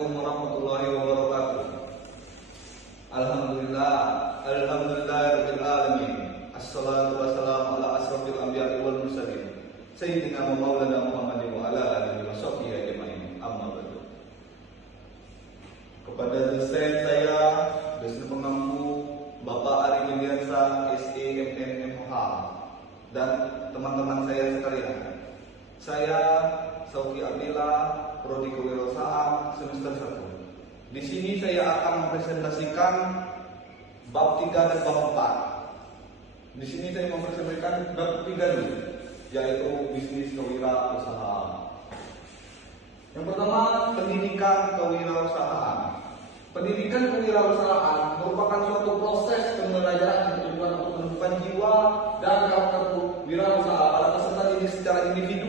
Warahmatullahi wabarakatuh. Alhamdulillahirabbil alamin. Assalatu wassalamu ala asrofil anbiya'i wal mursalin sayyidina wa maulana Muhammadin wa ala alihi wa sahbihi ajmain. Amma ba'du. Kepada dosen saya, dosen pengampu Bapak Ari Mendiansa, SEMMMH, dan teman-teman saya sekalian. Saya Sauki Abdillah, Prodi Kewirausahaan semester 1. Di sini saya akan mempresentasikan bab 3 dan bab 4. Di sini saya mempresentasikan bab 3 dulu, yaitu bisnis kewirausahaan. Yang pertama, pendidikan kewirausahaan. Pendidikan kewirausahaan merupakan suatu proses pembelajaran bertujuan untuk menumbuhkan jiwa dan karakter wirausaha pada peserta didik secara individu.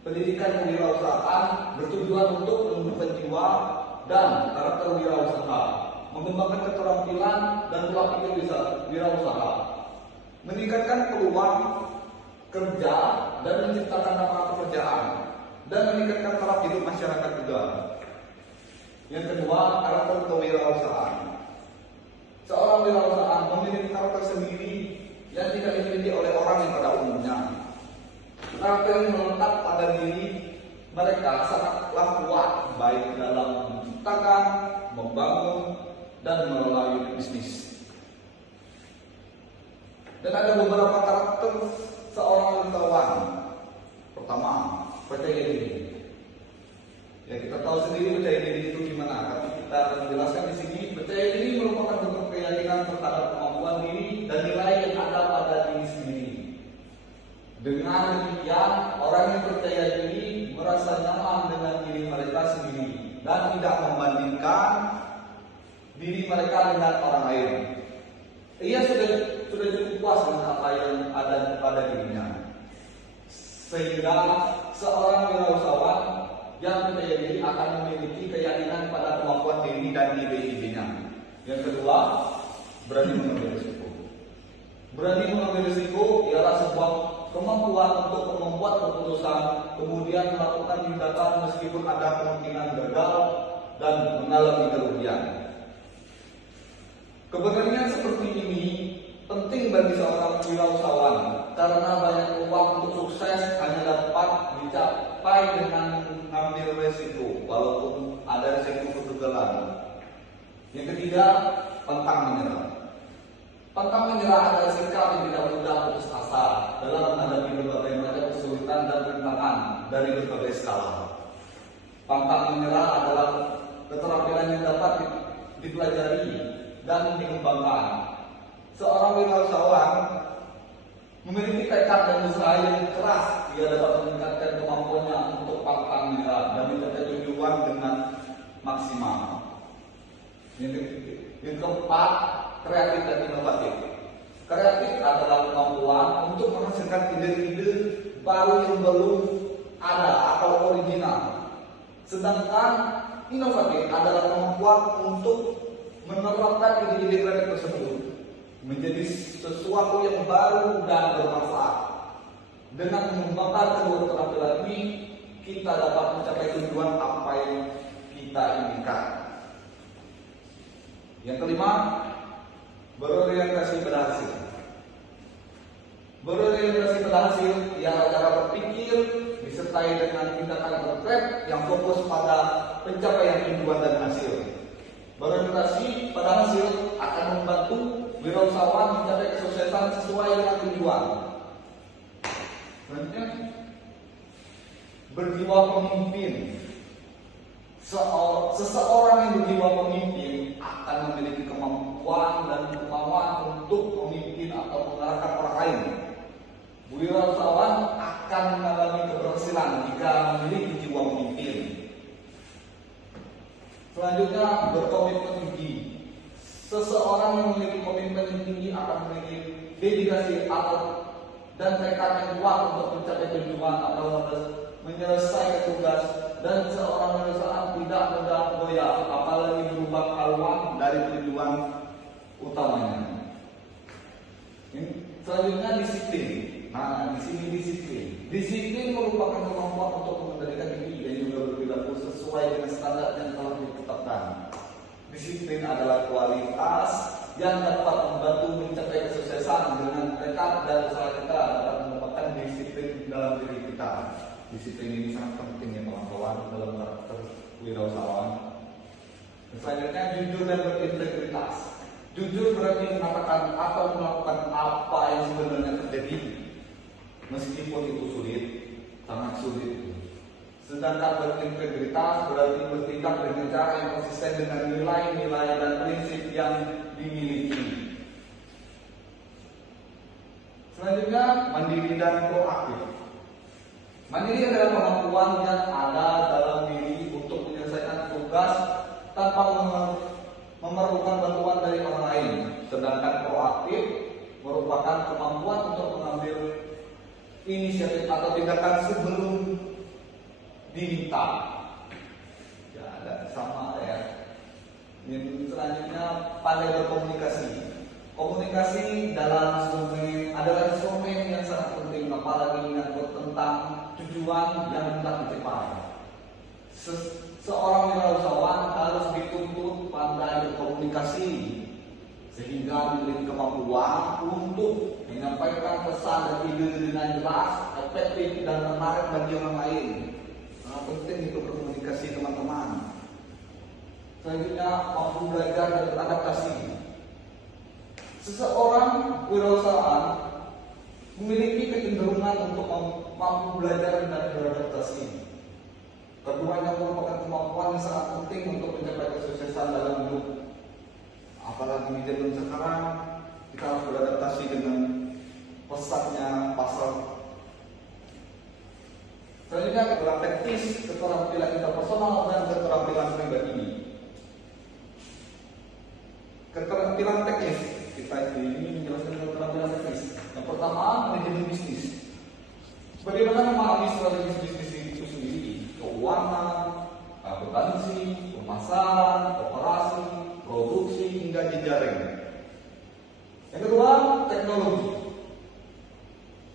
Pendidikan kewirausahaan bertujuan untuk menumbuhkan jiwa dan karakter wirausaha, mengembangkan keterampilan dan pola pikir wirausaha, meningkatkan peluang kerja dan menciptakan lapangan pekerjaan, dan meningkatkan taraf hidup masyarakat juga. Yang kedua, karakter kewirausahaan. Seorang wirausahaan memiliki karakter sendiri yang tidak dimiliki oleh orang yang pada umumnya. Karakter yang melekat pada diri mereka sangatlah kuat, baik dalam menciptakan, membangun, dan mengelola bisnis. Dan ada beberapa karakter seorang wirausahaan. Pertama, percaya diri. Ya, kita tahu sendiri percaya diri itu gimana, tapi kita akan menjelaskan di sini. Percaya diri merupakan bentuk keyakinan terhadap kemampuan diri dan nilai yang ada pada diri sendiri. Dengan demikian, orang yang percaya diri merasa nyaman dengan diri mereka sendiri dan tidak membandingkan diri mereka dengan orang lain. Ia sudah cukup puas dengan apa yang ada pada dirinya. Sehingga seorang wirausahaan yang percaya diri akan memiliki keyakinan pada kemampuan diri dan ide-idenya. Yang kedua, berani mengambil risiko. Berani mengambil risiko ialah sebuah kemampuan untuk membuat keputusan, kemudian melakukan tindakan meskipun ada kemungkinan gagal dan mengalami kerugian. Keberanian seperti ini penting bagi seorang wirausahaan karena banyak peluang untuk sukses hanya dapat dicapai dengan mengambil resiko, walaupun ada resiko kegagalan. Yang ketiga, pantang menyerah. Pantang menyerah adalah sikap yang tidak mudah putus asa dalam menghadapi berbagai macam kesulitan dan rintangan dari berbagai skala. Pantang menyerah adalah keterampilan yang dapat dipelajari dan dikembangkan. Seorang wirausahaan memiliki tekad dan usaha yang keras. Ia dapat meningkatkan kemampuannya untuk pantang menyerah dan mencapai tujuan dengan maksimal. Yang keempat, kreatif dan inovatif. Kreatif adalah kemampuan untuk menghasilkan ide-ide baru yang belum ada atau original. Sedangkan inovatif adalah kemampuan untuk menerapkan ide-ide kreatif tersebut menjadi sesuatu yang baru dan bermanfaat. Dengan mengembangkan kedua keterampilan ini, kita dapat mencapai tujuan apa yang kita inginkan. Yang kelima, berorientasi pada hasil. Berorientasi pada hasil ialah cara berpikir disertai dengan tindakan konkret yang fokus pada pencapaian tujuan dan hasil. Berorientasi pada hasil akan membantu wirausahaan mencapai kesuksesan sesuai dengan tujuan. Selanjutnya, berjiwa pemimpin. Seseorang yang berjiwa pemimpin akan memiliki kemampuan dan kemauan untuk memimpin atau mengarahkan orang lain. Wirausahaan akan mengalami keberhasilan jika memiliki jiwa pemimpin. Selanjutnya, berkomitmen tinggi. Seseorang yang memiliki komitmen yang tinggi akan memiliki dedikasi atau dan tekad yang kuat untuk mencapai tujuan atau menyelesaikan tugas, dan seorang wirausahaan tidak mudah goyah apalagi berubah haluan dari tujuan utamanya. Selanjutnya, disiplin. Nah, di sini disiplin. Disiplin merupakan kemampuan untuk mengendalikan diri dan juga berperilaku sesuai dengan standar yang Disiplin adalah kualitas yang dapat membantu mencapai kesuksesan. Dengan tekad dan usaha kita dapat mendapatkan disiplin dalam diri kita. Disiplin ini sangat penting ya kawan-kawan dalam karakter wirausahawan. Selanjutnya, jujur dan berintegritas. Jujur berarti mengatakan atau melakukan apa yang sebenarnya terjadi, meskipun itu sulit, sangat sulit. Sedangkan berintegritas berarti bertindak dengan cara yang konsisten dengan nilai-nilai dan prinsip yang dimiliki. Selanjutnya, mandiri dan proaktif. Mandiri adalah kemampuan yang ada dalam diri untuk menyelesaikan tugas tanpa memerlukan bantuan dari orang lain. Sedangkan proaktif merupakan kemampuan untuk mengambil inisiatif atau tindakan sebelum diminta. Ya, ada sama ya. Yang selanjutnya, pandai berkomunikasi. Komunikasi dalam instrumen adalah instrumen yang sangat penting, apalagi menyangkut tentang tujuan yang hendak dicapai. Seorang wirausahawan harus dituntut pandai berkomunikasi sehingga memiliki kemampuan untuk menyampaikan pesan dan ide dengan jelas, efektif dan menarik bagi orang lain. Sangat penting itu berkomunikasi teman-teman. Selanjutnya, mampu belajar dan beradaptasi. Seseorang wirausahawan memiliki kecenderungan untuk mampu belajar dan beradaptasi. Keduanya merupakan kemampuan yang sangat penting untuk mencapai kesuksesan dalam hidup. Apalagi di zaman sekarang, kita harus beradaptasi dengan pesatnya pasar. Selanjutnya, keterampilan teknis, keterampilan interpersonal, dan keterampilan pribadi. Keterampilan teknis, kita ini menjelaskan keterampilan teknis. Yang pertama, manajemen bisnis. Bagaimana memahami strategi bisnis itu sendiri? Keuangan, akuntansi, pemasaran, operasi, produksi, hingga jejaring. Yang kedua, teknologi.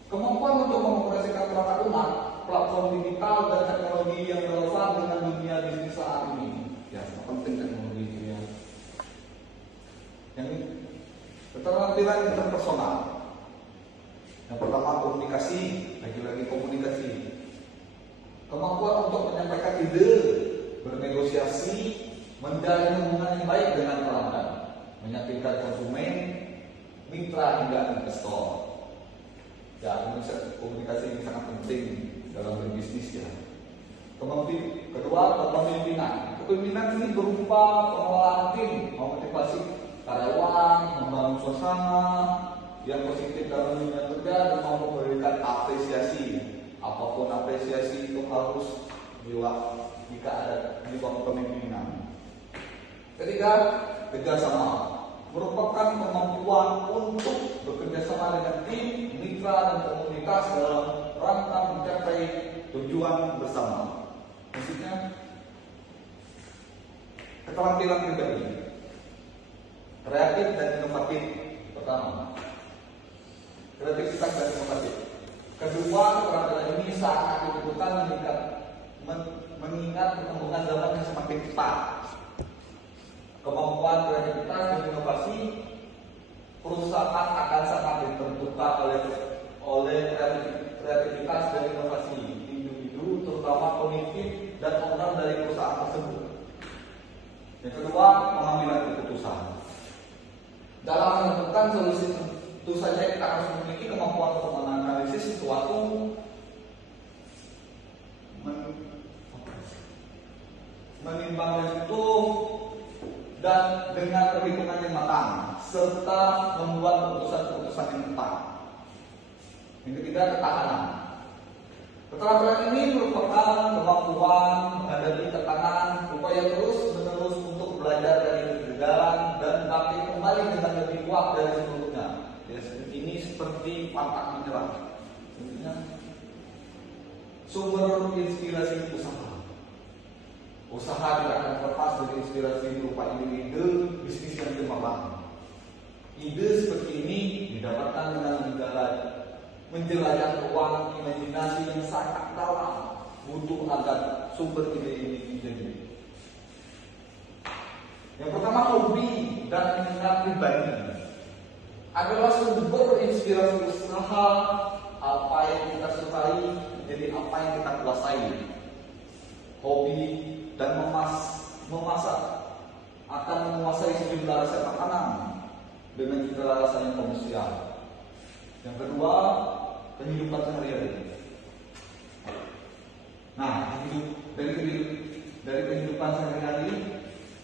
Kemampuan untuk mengoperasikan perangkat lunak, platform digital, dan teknologi yang relevan dengan dunia bisnis saat ini. Ya, sangat penting teknologi itu ya. Yang keterampilan interpersonal. Yang pertama, komunikasi. Lagi-lagi komunikasi. Kemampuan untuk menyampaikan ide, bernegosiasi, menjalin hubungan yang baik dengan pelanggan, meyakinkan konsumen, mitra hingga investor. Ya, komunikasi ini sangat penting dalam berbisnis ya. Kedua, kepemimpinan. Kepemimpinan ini berupa pengelolaan tim, memotivasi karyawan, membangun suasana yang positif dalam dunia kerja, dan mau memberikan apresiasi. Apapun apresiasi itu harus jika ada di bawah kepemimpinan. Ketiga, kerjasama. Merupakan kemampuan untuk bekerjasama dengan tim, mitra, dan komunitas dalam rangka mencapai tujuan bersama. Maksudnya, keterampilan pribadi, kreatif dan inovatif. Pertama, kreativitas dan inovatif. Kedua, keterampilan ini sangat dibutuhkan mengingat perkembangan zaman yang semakin cepat. Kemampuan kreativitas dan inovasi, perusahaan akan sangat ditentukan oleh kreativitas dan inovasi individu, terutama pemimpin dan owner dari perusahaan tersebut. Yang kedua, pengambilan keputusan. Dalam menentukan solusi, tentu saja kita harus memiliki kemampuan untuk menganalisis sesuatu, menimbang risiko, dan dengan perhitungan yang matang, serta membuat keputusan-keputusan yang tepat. Yang ketiga, ketahanan. Keterampilan ini merupakan kemampuan menghadapi tekanan, upaya terus-menerus untuk belajar dari kegagalan dan bangkit kembali dengan lebih kuat dari sebelumnya. Ya, ini seperti pantang menyerah. Sumber inspirasi usaha. Usaha tidak akan lepas dari inspirasi berupa ide-ide bisnis yang cemerlang. Ide seperti ini didapatkan dengan menjelajah ruang imajinasi yang sangat dalam, butuh agar sumber ide ini jadi. Yang pertama, pribadi adalah sumber inspirasi usaha. Apa yang kita sukai jadi apa yang kita kuasai. Hobi dan memasak akan menguasai sejumlah resep makanan dengan cita rasa yang komersial. Yang kedua, kehidupan sehari-hari. Nah, dari kehidupan sehari-hari,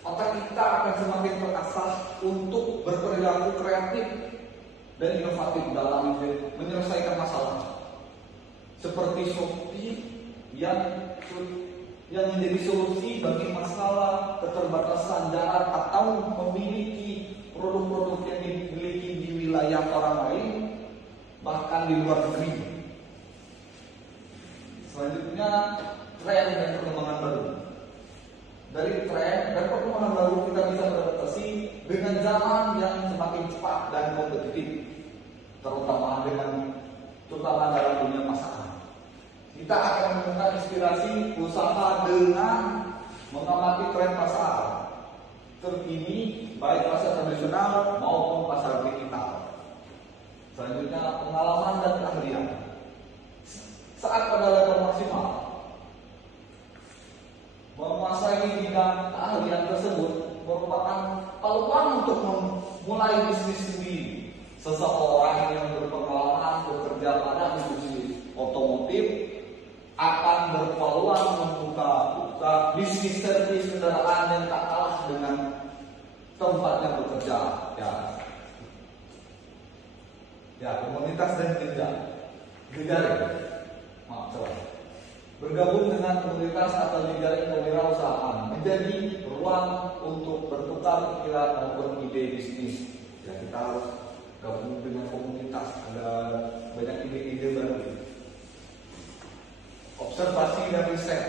otak kita akan semakin terasah untuk berperilaku kreatif dan inovatif dalam menyelesaikan masalah. Seperti Shopee yang menjadi solusi bagi masalah keterbatasan jalan atau memiliki produk-produk yang dimiliki di wilayah orang lain, bahkan di luar negeri. Selanjutnya, tren dan perkembangan baru. Dari tren dan perkembangan baru kita bisa beradaptasi dengan zaman yang semakin cepat dan kompetitif, terutama dalam dunia masakan. Kita akan menemukan inspirasi usaha dengan mengamati tren pasar terkini, baik pasar tradisional maupun pasar digital. Selanjutnya, pengalaman dan keahlian. Saat pada level maksimal, menguasai bidang keahlian tersebut merupakan peluang untuk memulai bisnis sendiri. Seseorang yang berpengalaman bekerja pada industri otomotif akan berpeluang membuka bisnis servis kendaraan yang tak kalah dengan tempatnya bekerja. Ya, komunitas dan jejaring. Bergabung dengan komunitas atau jejaring kewirausahaan menjadi ruang untuk bertukar pikiran maupun ide bisnis. Ya, kita harus gabung dengan komunitas, ada banyak ide-ide baru. Observasi dan riset.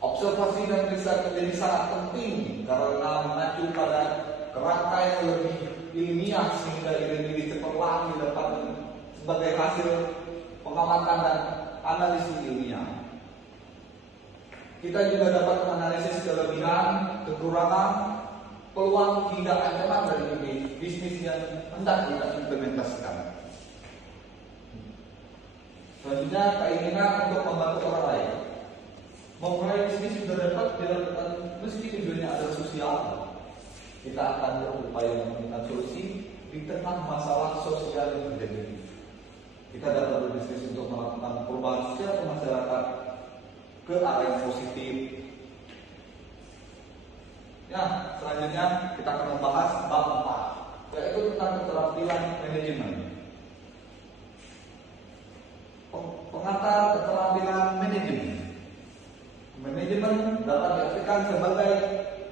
Observasi dan riset menjadi sangat penting karena mengacu pada kerangka yang lebih ilmiah sehingga ide-ide cemerlang didapat sebagai hasil pengamatan dan analisis ilmiah. Kita juga dapat menganalisis kelebihan, kekurangan, peluang hingga ancaman dari bisnis yang hendak kita implementasikan. Selanjutnya, keinginan untuk membantu orang lain. Memulai bisnis sudah dapat dilakukan meski tujuannya adalah sosial. Kita akan berupaya menemukan solusi di tengah masalah sosial yang terjadi. Kita dapat berbisnis untuk melakukan perubahan sosial ke masyarakat ke arah yang positif. Ya, selanjutnya kita akan membahas bab 4, yaitu tentang keterampilan manajemen. Pengantar keterampilan manajemen. Manajemen dapat diartikan sebagai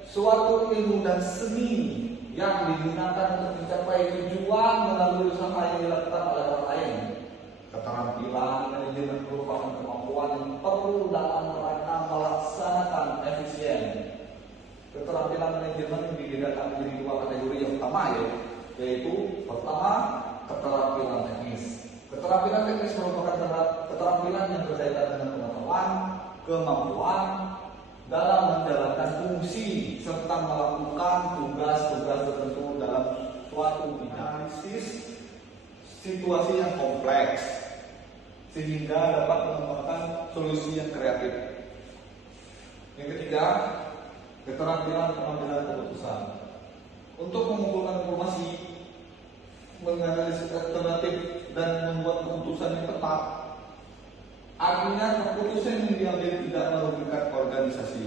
suatu ilmu dan seni yang digunakan untuk mencapai tujuan melalui usaha yang dilakukan oleh orang lain. Keterampilan manajemen merupakan kemampuan yang perlu dalam rangka melaksanakan efisien. Keterampilan manajemen dibedakan menjadi dua kategori yang utama, yaitu pertama, keterampilan teknis. Keterampilan teknis merupakan keterampilan yang berkaitan dengan pengetahuan, kemampuan dalam menjalankan fungsi serta melakukan tugas-tugas tertentu dalam suatu bidang. Analisis situasi yang kompleks sehingga dapat mengembangkan solusi yang kreatif. Yang ketiga, keterampilan pengambilan keputusan. Untuk mengumpulkan informasi, menganalisis alternatif dan membuat keputusan yang tepat. Artinya keputusan yang diambil tidak merugikan organisasi.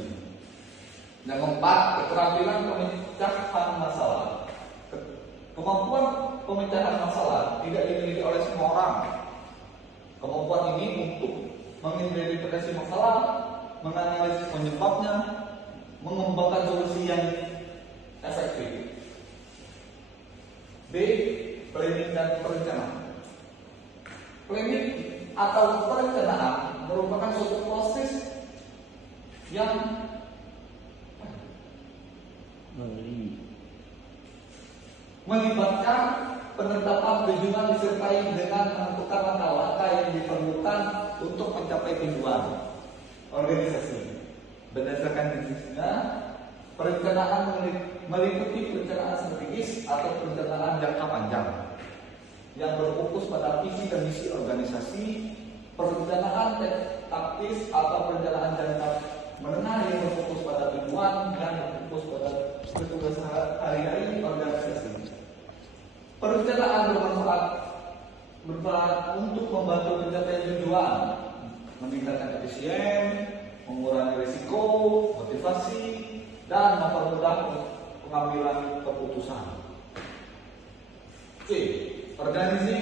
Yang keempat, keterampilan pemecahan masalah. Kemampuan pemecahan masalah tidak dimiliki oleh semua orang. Kemampuan ini untuk mengidentifikasi masalah, menganalisis penyebabnya, mengembangkan solusi yang efektif. B. Planning dan perencanaan. Planning atau perencanaan merupakan suatu proses yang melibatkan penetapan tujuan disertai dengan menentukan langkah-langkah yang diperlukan untuk mencapai tujuan organisasi. Berdasarkan bisnisnya, Perencanaan meliputi perencanaan strategis atau perencanaan jangka panjang yang berfokus pada visi dan misi organisasi, perencanaan taktis atau perencanaan jangka menengah yang berfokus pada tujuan dan berfokus pada tugas hari-hari organisasi. Perencanaan bermanfaat untuk membantu pencapaian tujuan, meningkatkan efisien, mengurangi risiko, motivasi, dan mempermudah pengambilan keputusan. C. Organisasi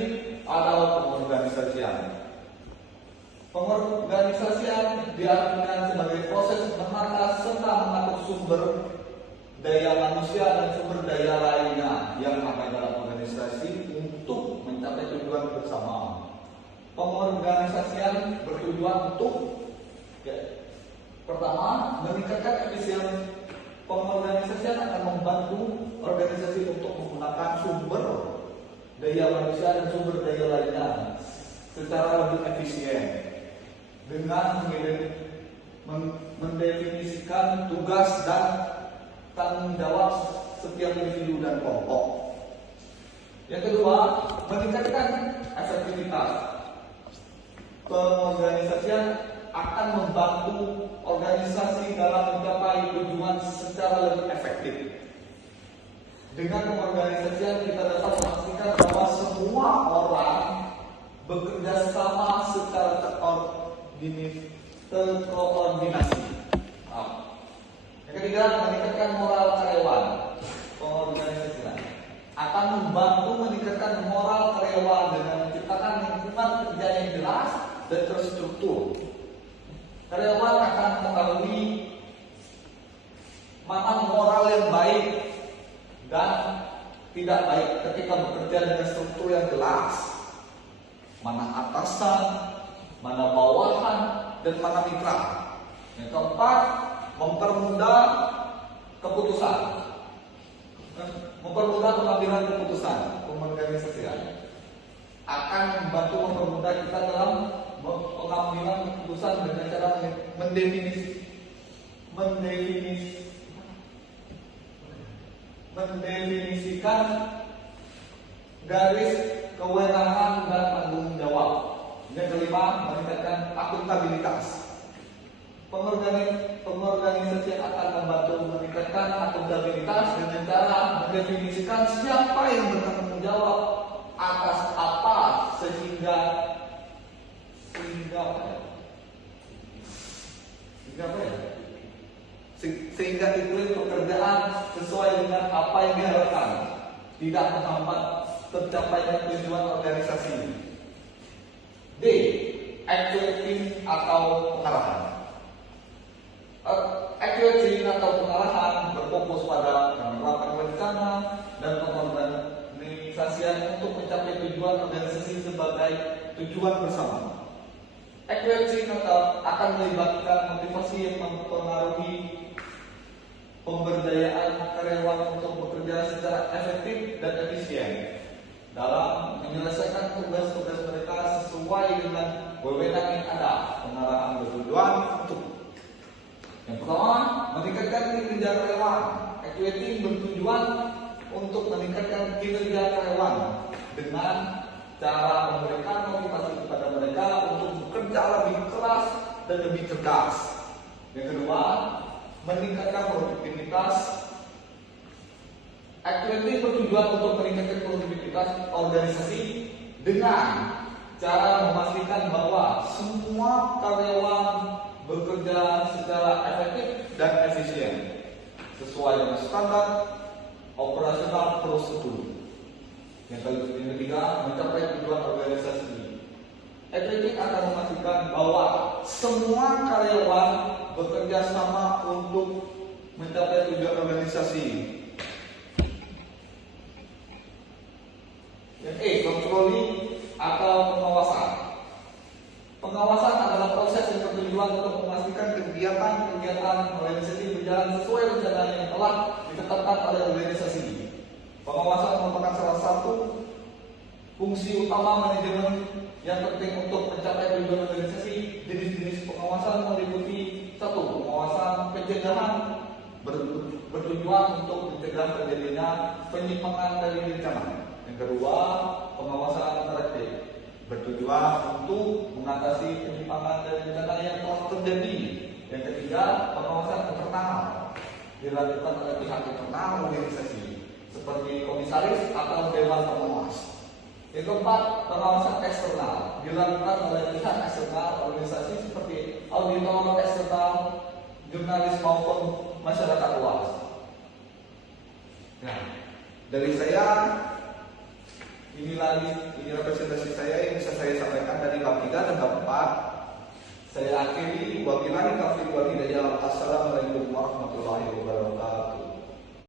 atau pengorganisasian. Pengorganisasian diartikan sebagai proses menata serta mengatur sumber daya manusia dan sumber daya lainnya yang ada dalam organisasi untuk mencapai tujuan bersama. Pengorganisasian bertujuan untuk pertama, meningkatkan efisien. Pengorganisasian akan membantu organisasi untuk menggunakan sumber daya manusia dan sumber daya lainnya secara lebih efisien dengan mendefinisikan tugas dan tanggung jawab setiap individu dan kelompok. Yang kedua, meningkatkan efektivitas. Pengorganisasian akan membantu organisasi dalam mencapai tujuan secara lebih efektif. Dengan pengorganisasian kita dapat memastikan bahwa semua orang bekerja sama secara terkoordinasi. Yang ketiga, meningkatkan moral karyawan. Pengorganisasian akan membantu meningkatkan moral karyawan dengan menciptakan lingkungan kerja yang jelas dan terstruktur. Karyawan akan mengetahui mana moral yang baik dan tidak baik ketika bekerja dengan struktur yang jelas. Mana atasan, mana bawahan, dan mana mitra. Yang keempat, mempermudah keputusan. Mempermudah pengambilan keputusan. Pengorganisasian akan membantu mempermudah kita dalam pengambilan keputusan dengan cara mendefinisikan garis kewenangan dan tanggung jawab. Yang kelima, meningkatkan akuntabilitas. Pengorganisasian akan membantu meningkatkan akuntabilitas dengan cara mendefinisikan siapa yang bertanggung jawab atas apa sehingga itu pekerjaan sesuai dengan apa yang diharapkan, tidak menghambat tercapainya tujuan organisasi. D. Actuating atau pengarahan. Actuating atau pengarahan berfokus pada penerapan rencana dan pengorganisasian untuk mencapai tujuan organisasi sebagai tujuan bersama. Actuating akan melibatkan motivasi yang mempengaruhi pemberdayaan karyawan untuk bekerja secara efektif dan efisien dalam menyelesaikan tugas-tugas mereka sesuai dengan wewenang yang ada. Pengarahan bertujuan untuk yang pertama, meningkatkan kinerja karyawan. Actuating bertujuan untuk meningkatkan kinerja karyawan dengan cara memberikan motivasi kepada mereka untuk bekerja lebih keras dan lebih cerdas. Yang kedua, meningkatkan produktivitas. Actuating bertujuan untuk meningkatkan produktivitas organisasi dengan cara memastikan bahwa semua karyawan bekerja secara efektif dan efisien sesuai dengan standar operasional prosedur. Yang ketiga, mencapai tujuan organisasi. Actuating akan memastikan bahwa semua karyawan bekerja sama untuk mencapai tujuan organisasi. Yang E, controlling atau pengawasan. Pengawasan adalah proses yang bertujuan untuk memastikan kegiatan organisasi berjalan sesuai rencana yang telah ditetapkan oleh organisasi. Pengawasan merupakan salah satu fungsi utama manajemen yang penting untuk mencapai tujuan organisasi. Jenis-jenis pengawasan meliputi 1. Pengawasan pencegahan bertujuan untuk mencegah terjadinya penyimpangan dari bencana. Yang kedua, pengawasan kolektif bertujuan untuk mengatasi penyimpangan dari bencana yang telah terjadi. Yang ketiga, pengawasan internal dilakukan oleh pihak internal organisasi seperti komisaris atau dewan pengawas. Yang keempat, pengawasan eksternal dilakukan oleh pihak eksternal organisasi seperti auditor eksternal, jurnalis maupun masyarakat luas. Nah, dari saya ini representasi saya yang bisa saya sampaikan dari bab 3 dan bab 4. Saya akhiri, wabillahi taufiq wal hidayah. Assalamualaikum warahmatullahi wabarakatuh.